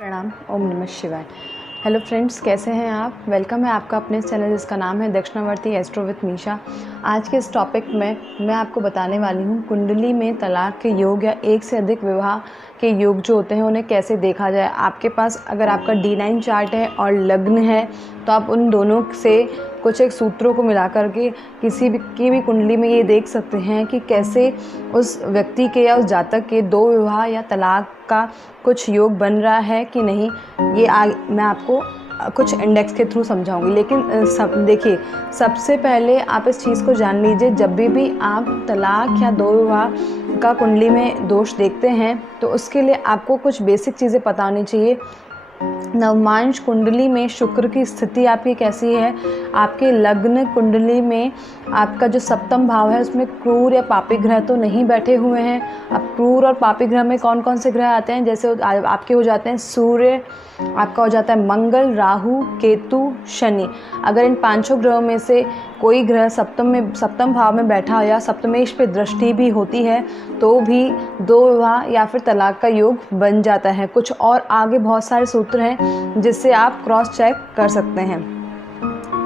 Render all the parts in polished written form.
प्रणाम। ओम नमः शिवाय। हेलो फ्रेंड्स, कैसे हैं आप? वेलकम है आपका अपने चैनल जिसका नाम है दक्षिणावर्ती एस्ट्रो विद मीशा। आज के इस टॉपिक में मैं आपको बताने वाली हूँ कुंडली में तलाक के योग या एक से अधिक विवाह के योग जो होते हैं उन्हें कैसे देखा जाए। आपके पास अगर आपका D9 चार्ट है और लग्न है तो आप उन दोनों से कुछ एक सूत्रों को मिलाकर के किसी भी कुंडली में ये देख सकते हैं कि कैसे उस व्यक्ति के या उस जातक के दो विवाह या तलाक का कुछ योग बन रहा है कि नहीं। ये मैं आपको कुछ इंडेक्स के थ्रू समझाऊंगी। लेकिन देखिए, सबसे पहले आप इस चीज़ को जान लीजिए, जब भी आप तलाक या दो विवाह का कुंडली में दोष देखते हैं तो उसके लिए आपको कुछ बेसिक चीज़ें पता होनी चाहिए। नवमांश कुंडली में शुक्र की स्थिति आपकी कैसी है, आपके लग्न कुंडली में आपका जो सप्तम भाव है उसमें क्रूर या पापी ग्रह तो नहीं बैठे हुए हैं। अब क्रूर और पापी ग्रह में कौन कौन से ग्रह आते हैं? जैसे आपके हो जाते हैं सूर्य, आपका हो जाता है मंगल, राहु, केतु, शनि। अगर इन पांचों ग्रहों में से कोई ग्रह सप्तम भाव में बैठा हो या सप्तमेश पे दृष्टि भी होती है तो भी दो विवाह या फिर तलाक का योग बन जाता है। कुछ और आगे बहुत सारे सूत्र हैं जिससे आप क्रॉस चेक कर सकते हैं।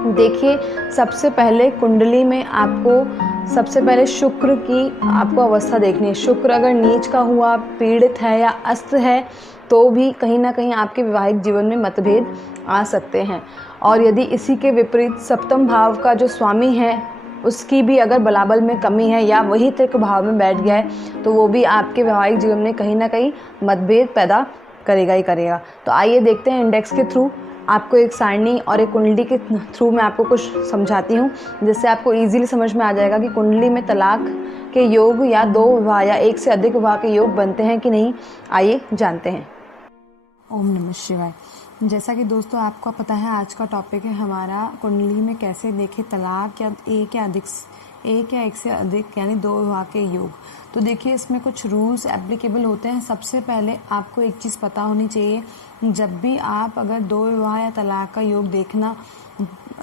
देखिए, सबसे पहले कुंडली में आपको सबसे पहले शुक्र की आपको अवस्था देखनी है। शुक्र अगर नीच का हुआ, पीड़ित है या अस्त है तो भी कहीं ना कहीं आपके वैवाहिक जीवन में मतभेद आ सकते हैं। और यदि इसी के विपरीत सप्तम भाव का जो स्वामी है उसकी भी अगर बलाबल में कमी है या वही त्रिक भाव में बैठ गया है तो वो भी आपके वैवाहिक जीवन में कहीं ना कहीं मतभेद पैदा करेगा ही करेगा। तो आइए देखते हैं इंडेक्स के थ्रू आपको एक सारणी और एक कुंडली के थ्रू मैं आपको कुछ समझाती हूँ जिससे आपको इजीली समझ में आ जाएगा कि कुंडली में तलाक के योग या दो विवाह या एक से अधिक विवाह के योग बनते हैं कि नहीं। आइए जानते हैं। ओम नमः शिवाय। जैसा कि दोस्तों आपको पता है, आज का टॉपिक है हमारा कुंडली में कैसे देखें तलाक या एक या एक से अधिक यानी दो विवाह के योग। तो देखिए, इसमें कुछ रूल्स एप्लीकेबल होते हैं। सबसे पहले आपको एक चीज़ पता होनी चाहिए, जब भी आप अगर दो विवाह या तलाक का योग देखना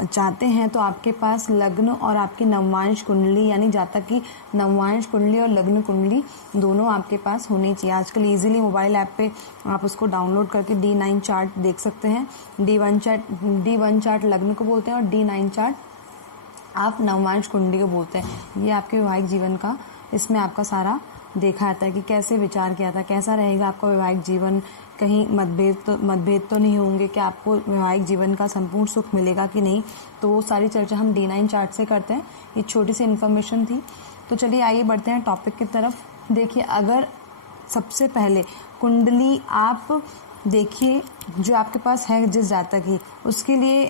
चाहते हैं तो आपके पास लग्न और आपकी नवमांश कुंडली यानी जातक की नवमांश कुंडली और लग्न कुंडली दोनों आपके पास होनी चाहिए। आजकल इजीली मोबाइल ऐप पे आप उसको डाउनलोड करके D9 चार्ट देख सकते हैं। D1 चार्ट लग्न को बोलते हैं और D9 चार्ट आप नवमांश कुंडली को बोलते हैं। ये आपके वैवाहिक जीवन का, इसमें आपका सारा देखा जाता है कि कैसे विचार किया था, कैसा रहेगा आपका वैवाहिक जीवन, कहीं मतभेद तो नहीं होंगे, कि आपको वैवाहिक जीवन का संपूर्ण सुख मिलेगा कि नहीं। तो वो सारी चर्चा हम D9 चार्ट से करते हैं। ये छोटी सी इन्फॉर्मेशन थी। तो चलिए आइए बढ़ते हैं टॉपिक की तरफ। देखिए, अगर सबसे पहले कुंडली आप देखिए जो आपके पास है जिस जातक की, उसके लिए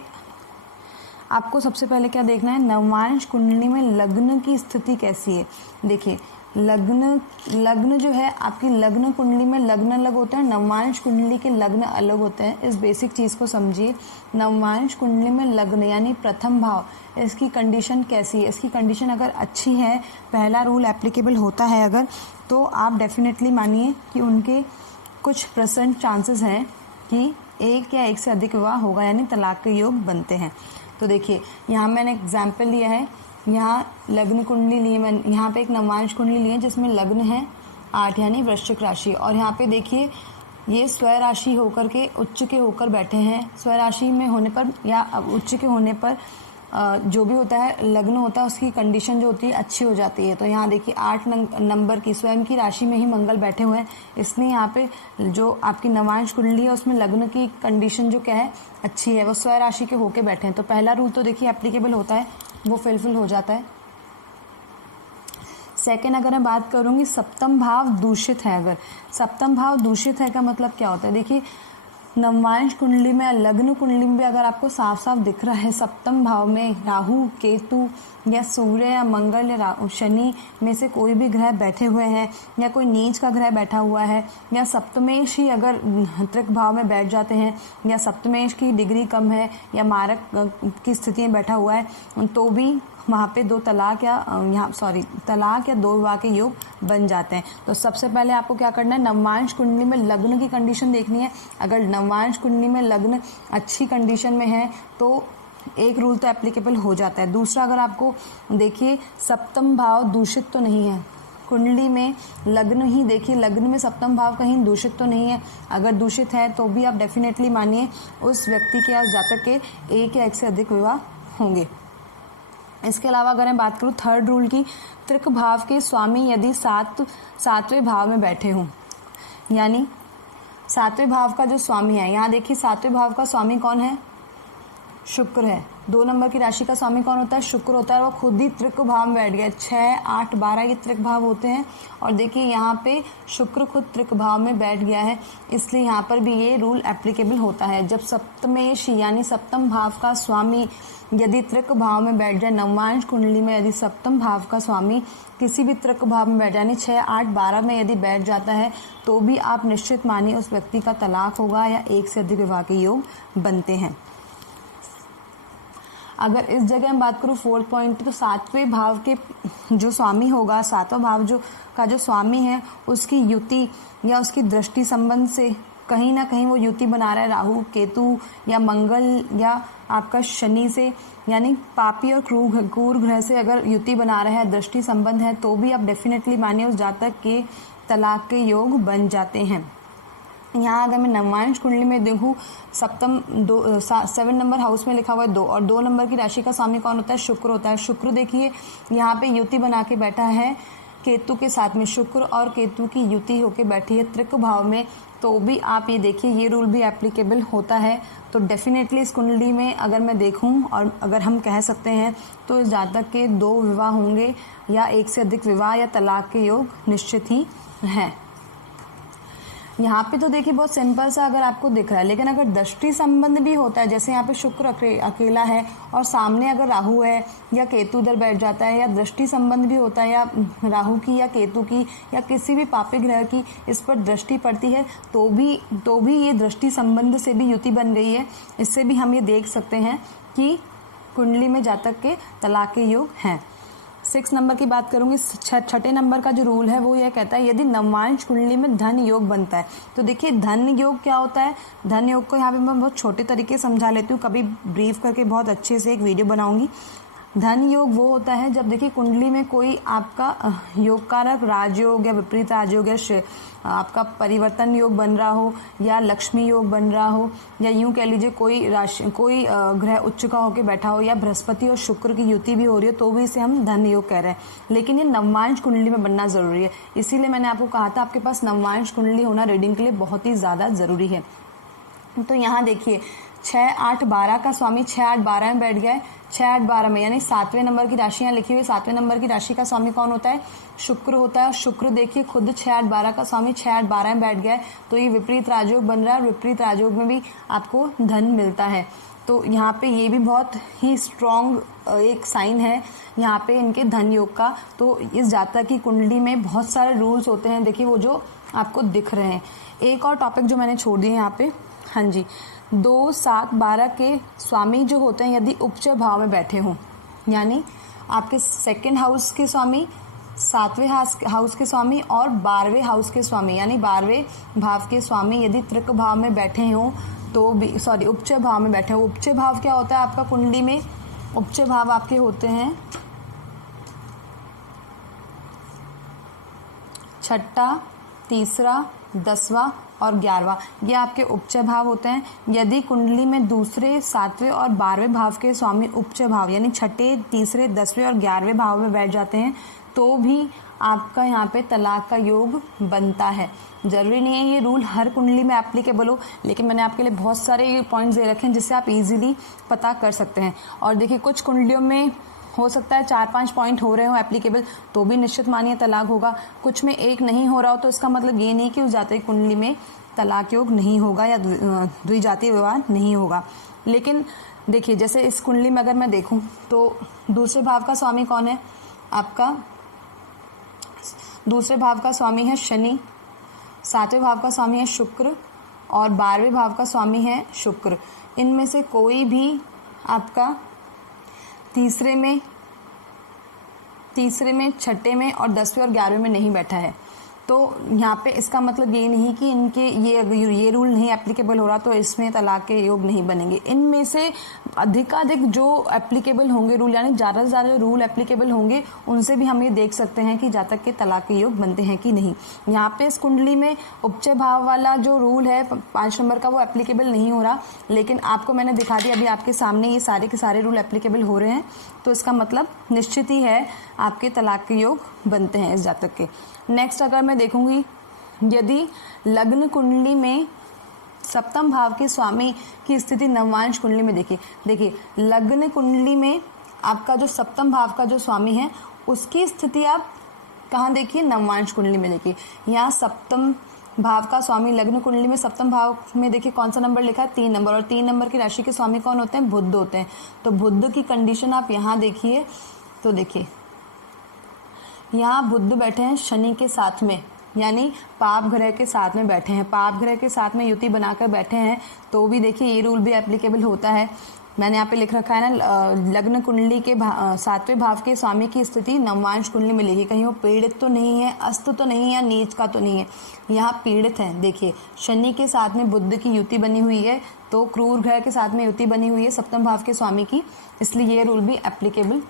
आपको सबसे पहले क्या देखना है, नवमांश कुंडली में लग्न की स्थिति कैसी है। देखिए, लग्न जो है आपकी लग्न कुंडली में लग्न अलग होता है, नवमांश कुंडली के लग्न अलग होते हैं। इस बेसिक चीज़ को समझिए। नवमांश कुंडली में लग्न यानी प्रथम भाव, इसकी कंडीशन कैसी है। इसकी कंडीशन अगर अच्छी है, पहला रूल एप्लीकेबल होता है अगर, तो आप डेफिनेटली मानिए कि उनके कुछ % चांसेस हैं कि एक या एक से अधिक विवाह होगा यानी तलाक के योग बनते हैं। तो देखिए, यहाँ मैंने एग्जाम्पल लिया है, यहाँ लग्न कुंडली लिए मैंने, यहाँ पे एक नवमांश कुंडली ली है जिसमें लग्न है 8 यानी वृश्चिक राशि। और यहाँ पे देखिए, ये स्वय राशि होकर के उच्च के होकर बैठे हैं। स्वय राशि में होने पर या उच्च के होने पर जो भी होता है लग्न होता है उसकी कंडीशन जो होती है अच्छी हो जाती है। तो यहाँ देखिए 8 नंबर की स्वयं की राशि में ही मंगल बैठे हुए हैं, इसलिए यहाँ पे जो आपकी नवमांश कुंडली है उसमें लग्न की कंडीशन जो क्या है अच्छी है, वो स्वय राशि के होके बैठे हैं। तो पहला रूल तो देखिए एप्लीकेबल होता है, वो फुलफिल हो जाता है। सेकेंड, अगर मैं बात करूँगी सप्तम भाव दूषित है, अगर सप्तम भाव दूषित है का मतलब क्या होता है। देखिए, नवमांश कुंडली में लग्न कुंडली में भी अगर आपको साफ साफ दिख रहा है सप्तम भाव में राहु, केतु या सूर्य या मंगल या शनि में से कोई भी ग्रह बैठे हुए हैं या कोई नीच का ग्रह बैठा हुआ है या सप्तमेश ही अगर त्रिक भाव में बैठ जाते हैं या सप्तमेश की डिग्री कम है या मारक की स्थिति में बैठा हुआ है तो भी वहाँ पे तलाक या दो विवाह के योग बन जाते हैं। तो सबसे पहले आपको क्या करना है, नवमांश कुंडली में लग्न की कंडीशन देखनी है। अगर नवमांश कुंडली में लग्न अच्छी कंडीशन में है तो एक रूल तो एप्लीकेबल हो जाता है। दूसरा, अगर आपको देखिए सप्तम भाव दूषित तो नहीं है कुंडली में लग्न ही देखिए, लग्न में सप्तम भाव कहीं दूषित तो नहीं है। अगर दूषित है तो भी आप डेफिनेटली मानिए उस व्यक्ति के या जातक के एक या एक से अधिक विवाह होंगे। इसके अलावा अगर मैं बात करूँ थर्ड रूल की, त्रिक भाव के स्वामी यदि सातवें भाव में बैठे हों, यानी सातवें भाव का जो स्वामी है, यहाँ देखिए सातवें भाव का स्वामी कौन है? शुक्र है। 2 नंबर की राशि का स्वामी कौन होता है? शुक्र होता है। वो खुद ही त्रिक भाव में बैठ गया। 6, 8, 12 ये त्रिक भाव होते हैं और देखिए यहाँ पे शुक्र खुद त्रिक भाव में बैठ गया है, इसलिए यहाँ पर भी ये रूल एप्लीकेबल होता है। जब सप्तमेश यानी सप्तम भाव का स्वामी यदि त्रिक भाव में बैठ जाए, नवमांश कुंडली में यदि सप्तम भाव का स्वामी किसी भी त्रिक भाव में बैठ जाए, यानी 6, 8, 12 में यदि बैठ जाता है तो भी आप निश्चित मानिए उस व्यक्ति का तलाक होगा या एक से अधिक विवाह के योग बनते हैं। अगर इस जगह हम बात करूँ 4th पॉइंट, तो सातवें भाव के जो स्वामी होगा, सातवां भाव जो स्वामी है, उसकी युति या उसकी दृष्टि संबंध से कहीं ना कहीं वो युति बना रहा है राहु केतु या मंगल या आपका शनि से, यानी पापी और क्रूर ग्रह से अगर युति बना रहा है, दृष्टि संबंध है, तो भी आप डेफिनेटली मानिए उस जातक के तलाक के योग बन जाते हैं। यहाँ अगर मैं नवमांश कुंडली में देखूँ, 7 नंबर हाउस में लिखा हुआ है 2 और 2 नंबर की राशि का स्वामी कौन होता है? शुक्र होता है। शुक्र देखिए यहाँ पे युति बना के बैठा है केतु के साथ में, शुक्र और केतु की युति होके बैठी है त्रिक भाव में, तो भी आप ये देखिए ये रूल भी एप्लीकेबल होता है। तो डेफिनेटली इस कुंडली में अगर मैं देखूं और अगर हम कह सकते हैं तो इस जातक के 2 विवाह होंगे या एक से अधिक विवाह या तलाक के योग निश्चित ही हैं। यहाँ पे तो देखिए बहुत सिंपल सा अगर आपको दिख रहा है, लेकिन अगर दृष्टि संबंध भी होता है, जैसे यहाँ पे शुक्र अकेला है और सामने अगर राहु है या केतु उधर बैठ जाता है, या दृष्टि संबंध भी होता है या राहु की या केतु की या किसी भी पापी ग्रह की इस पर दृष्टि पड़ती है, तो भी ये दृष्टि संबंध से भी युति बन गई है। इससे भी हम ये देख सकते हैं कि कुंडली में जातक के तलाक के योग हैं। 6 नंबर की बात करूंगी, 6ठे नंबर का जो रूल है वो यह कहता है यदि नवमांश कुंडली में धन योग बनता है, तो देखिए धन योग क्या होता है? धन योग को यहाँ पे मैं बहुत छोटे तरीके से समझा लेती हूँ, कभी ब्रीफ करके बहुत अच्छे से एक वीडियो बनाऊंगी। धन योग वो होता है जब देखिए कुंडली में कोई आपका योग कारक राजयोग या विपरीत राजयोग या आपका परिवर्तन योग बन रहा हो या लक्ष्मी योग बन रहा हो, या यूं कह लीजिए कोई ग्रह उच्च का होकर बैठा हो या बृहस्पति और शुक्र की युति भी हो रही हो, तो भी इसे हम धन योग कह रहे हैं। लेकिन ये नवमांश कुंडली में बनना जरूरी है, इसीलिए मैंने आपको कहा था आपके पास नवमांश कुंडली होना रीडिंग के लिए बहुत ही ज़्यादा ज़रूरी है। तो यहाँ देखिए 6, 8, 12 का स्वामी 6, 8, 12 में बैठ गया है। 6, 8, 12 में यानी 7वें नंबर की राशि यहाँ लिखी हुई, 7वें नंबर की राशि का स्वामी कौन होता है? शुक्र होता है। शुक्र देखिए खुद 6, 8, 12 का स्वामी 6, 8, 12 में बैठ गया है, तो ये विपरीत राजयोग बन रहा है। विपरीत राजयोग में भी आपको धन मिलता है, तो यहाँ पे ये भी बहुत ही स्ट्रॉन्ग एक साइन है यहाँ पे इनके धन योग का। तो इस जातक की कुंडली में बहुत सारे रूल्स होते हैं, देखिए वो जो आपको दिख रहे हैं। एक और टॉपिक जो मैंने छोड़ दिए यहाँ पे, हाँ जी, 2, 7, 12 के स्वामी जो होते हैं यदि उपचय भाव में बैठे हों, यानी आपके 2nd हाउस के स्वामी, 7वें हाउस के स्वामी और 12वें हाउस के स्वामी, यानी 12वें भाव के स्वामी यदि त्रिक भाव में बैठे हों तो भी उपचय भाव में बैठे हो। उपचय भाव क्या होता है आपका कुंडली में? उपचय भाव आपके होते हैं 6ठा, 3रा, 10वां और 11वां, ये आपके उपचय भाव होते हैं। यदि कुंडली में दूसरे, 7वें और 12वें भाव के स्वामी उपचय भाव यानी 6ठे, 3रे, 10वें और 11वें भाव में बैठ जाते हैं, तो भी आपका यहाँ पे तलाक का योग बनता है। ज़रूरी नहीं है ये रूल हर कुंडली में एप्लीकेबल हो, लेकिन मैंने आपके लिए बहुत सारे पॉइंट्स दे रखे हैं जिससे आप इजीली पता कर सकते हैं। और देखिए कुछ कुंडलियों में हो सकता है 4-5 पॉइंट हो रहे हो एप्लीकेबल, तो भी निश्चित मानिए तलाक होगा। कुछ में एक नहीं हो रहा हो तो इसका मतलब ये नहीं कि उस जातक की कुंडली में तलाक योग नहीं होगा या द्विजातीय विवाह नहीं होगा। लेकिन देखिए जैसे इस कुंडली में अगर मैं देखूं तो दूसरे भाव का स्वामी कौन है आपका? दूसरे भाव का स्वामी है शनि, 7वें भाव का स्वामी है शुक्र और 12वें भाव का स्वामी है शुक्र। इनमें से कोई भी आपका तीसरे में, 6ठे में और 10वें और 11वें में नहीं बैठा है। तो यहाँ पे इसका मतलब ये नहीं कि इनके ये रूल नहीं एप्लीकेबल हो रहा तो इसमें तलाक के योग नहीं बनेंगे। इनमें से अधिकाधिक जो एप्लीकेबल होंगे रूल, यानी ज़्यादा से ज़्यादा रूल एप्लीकेबल होंगे, उनसे भी हम ये देख सकते हैं कि जातक के तलाक के योग बनते हैं कि नहीं। यहाँ पे इस कुंडली में उपचय भाव वाला जो रूल है 5 नंबर का, वो एप्लीकेबल नहीं हो रहा, लेकिन आपको मैंने दिखा दिया अभी आपके सामने ये सारे के सारे रूल एप्लीकेबल हो रहे हैं। तो इसका मतलब निश्चित ही है आपके तलाक के योग बनते हैं इस जातक के। नेक्स्ट अगर मैं देखूंगी, यदि लग्न कुंडली में सप्तम भाव के स्वामी की स्थिति नवमांश कुंडली में देखिए लग्न कुंडली में आपका जो सप्तम भाव का जो स्वामी है उसकी स्थिति आप कहाँ देखिए, नवमांश कुंडली में देखिए। यहाँ सप्तम भाव का स्वामी लग्न कुंडली में सप्तम भाव में देखिए कौन सा नंबर लिखा है, 3 नंबर, और 3 नंबर की राशि के स्वामी कौन होते हैं, बुध होते हैं। तो बुध की कंडीशन आप यहाँ देखिए, तो देखिए यहाँ बुध बैठे हैं शनि के साथ में, यानी पाप ग्रह के साथ में बैठे हैं, पाप ग्रह के साथ में युति बनाकर बैठे हैं, तो भी देखिए ये रूल भी एप्लीकेबल होता है। मैंने यहाँ पे लिख रखा है ना, लग्न कुंडली के 7वें भाव के स्वामी की स्थिति नवमांश कुंडली में लिखी, कहीं वो पीड़ित तो नहीं है, अस्त तो नहीं है, या नीच का तो नहीं है, यहाँ पीड़ित है। देखिए शनि के साथ में बुध की युति बनी हुई है, तो क्रूर ग्रह के साथ में युति बनी हुई है सप्तम भाव के स्वामी की, इसलिए ये रूल भी एप्लीकेबल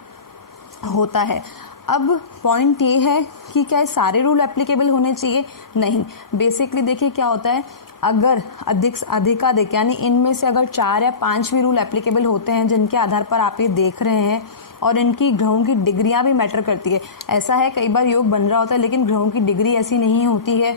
होता है। अब पॉइंट ये है कि क्या सारे रूल एप्लीकेबल होने चाहिए, नहीं। बेसिकली देखिए क्या होता है, अगर अधिकाधिक यानी इनमें से अगर 4 या 5 भी रूल एप्लीकेबल होते हैं जिनके आधार पर आप ये देख रहे हैं, और इनकी ग्रहों की डिग्रियां भी मैटर करती है। ऐसा है कई बार योग बन रहा होता है लेकिन ग्रहों की डिग्री ऐसी नहीं होती है,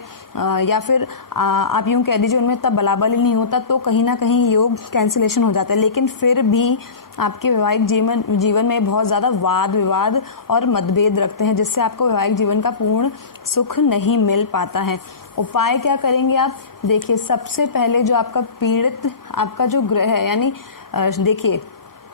या फिर आप यूँ कह दीजिए उनमें तब बलाबल ही नहीं होता, तो कहीं ना कहीं योग कैंसिलेशन हो जाता है। लेकिन फिर भी आपके वैवाहिक जीवन में बहुत ज़्यादा वाद विवाद और मतभेद रखते हैं, जिससे आपको वैवाहिक जीवन का पूर्ण सुख नहीं मिल पाता है। उपाय क्या करेंगे आप, देखिए सबसे पहले जो आपका पीड़ित आपका जो ग्रह है, यानी देखिए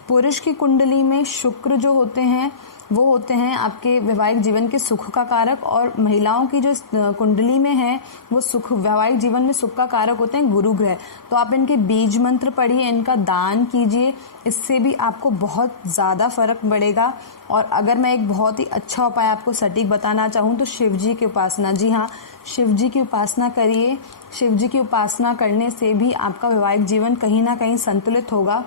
पुरुष की कुंडली में शुक्र जो होते हैं वो होते हैं आपके वैवाहिक जीवन के सुख का कारक, और महिलाओं की जो कुंडली में है वो सुख वैवाहिक जीवन में सुख का कारक होते हैं गुरु ग्रह। तो आप इनके बीज मंत्र पढ़िए, इनका दान कीजिए, इससे भी आपको बहुत ज़्यादा फर्क पड़ेगा। और अगर मैं एक बहुत ही अच्छा उपाय आपको सटीक बताना चाहूँ तो शिव जी की उपासना, जी हाँ शिव जी की उपासना करिए। शिव जी की उपासना करने से भी आपका वैवाहिक जीवन कहीं ना कहीं संतुलित होगा,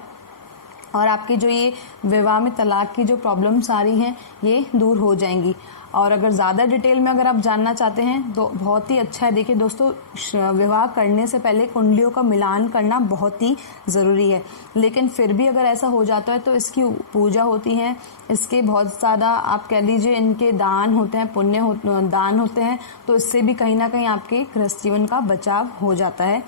और आपके जो ये विवाह में तलाक की जो प्रॉब्लम्स आ रही हैं ये दूर हो जाएंगी। और अगर ज़्यादा डिटेल में अगर आप जानना चाहते हैं तो बहुत ही अच्छा है। देखिए दोस्तों, विवाह करने से पहले कुंडलियों का मिलान करना बहुत ही ज़रूरी है, लेकिन फिर भी अगर ऐसा हो जाता है तो इसकी पूजा होती है, इसके बहुत ज़्यादा आप कह लीजिए इनके दान होते हैं, दान होते हैं, तो इससे भी कहीं ना कहीं आपके गृहस्थ जीवन का बचाव हो जाता है।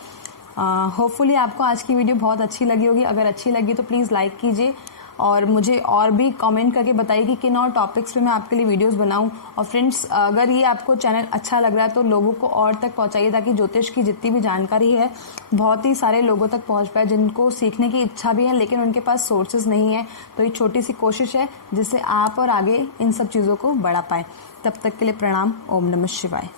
होपफुली आपको आज की वीडियो बहुत अच्छी लगी होगी। अगर अच्छी लगी तो प्लीज़ लाइक कीजिए, और मुझे और भी कमेंट करके बताइए कि किन और टॉपिक्स पे मैं आपके लिए वीडियोस बनाऊं। और फ्रेंड्स, अगर ये आपको चैनल अच्छा लग रहा है तो लोगों को और तक पहुंचाइए, ताकि ज्योतिष की जितनी भी जानकारी है बहुत ही सारे लोगों तक पहुंच पाए, जिनको सीखने की इच्छा भी है लेकिन उनके पास सोर्सेज नहीं है। तो ये छोटी सी कोशिश है जिससे आप और आगे इन सब चीज़ों को बढ़ा पाए। तब तक के लिए प्रणाम। ओम नमः शिवाय।